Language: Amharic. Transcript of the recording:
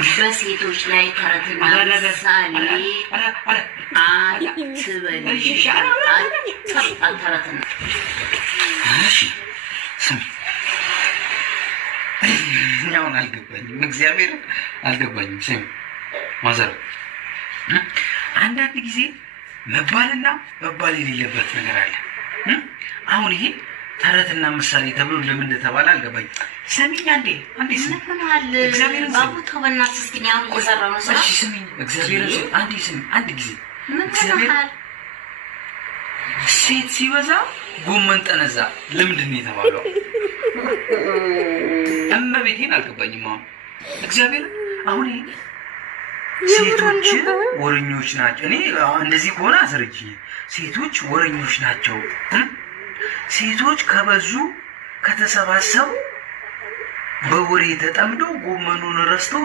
በሴቶች ላይ ተረትና ምሳሌ አትበል። ተረትና ስሚ፣ አሁን አልገባኝም፣ እግዚአብሔር አልገባኝም። ስሚ ማዘር፣ አንዳንድ ጊዜ መባልና መባል የሌለበት ነገር አለ። አሁን ይሄ ተረትና ምሳሌ ተብሎ ለምን እንደተባለ አልገባኝም። ሰሚኝ አንዴ ስምናል ባቡ ተበናት ስቲኛው እየሰራው ነው። እሺ ስሚኝ፣ እግዚአብሔር አንዴ ስሚኝ፣ አንድ ጊዜ እግዚአብሔር ሴት ሲበዛ ጎመን ጠነዛ ለምንድን ነው የተባለው? እመቤቴን አልገባኝም። አሁን እግዚአብሔር አሁን ይሄ ሴቶች ወረኞች ናቸው። እኔ እንደዚህ ከሆነ አስረጅኝ። ሴቶች ወረኞች ናቸው። ሴቶች ከበዙ ከተሰባሰቡ በወሬ ተጠምደው ጎመኑን ረስተው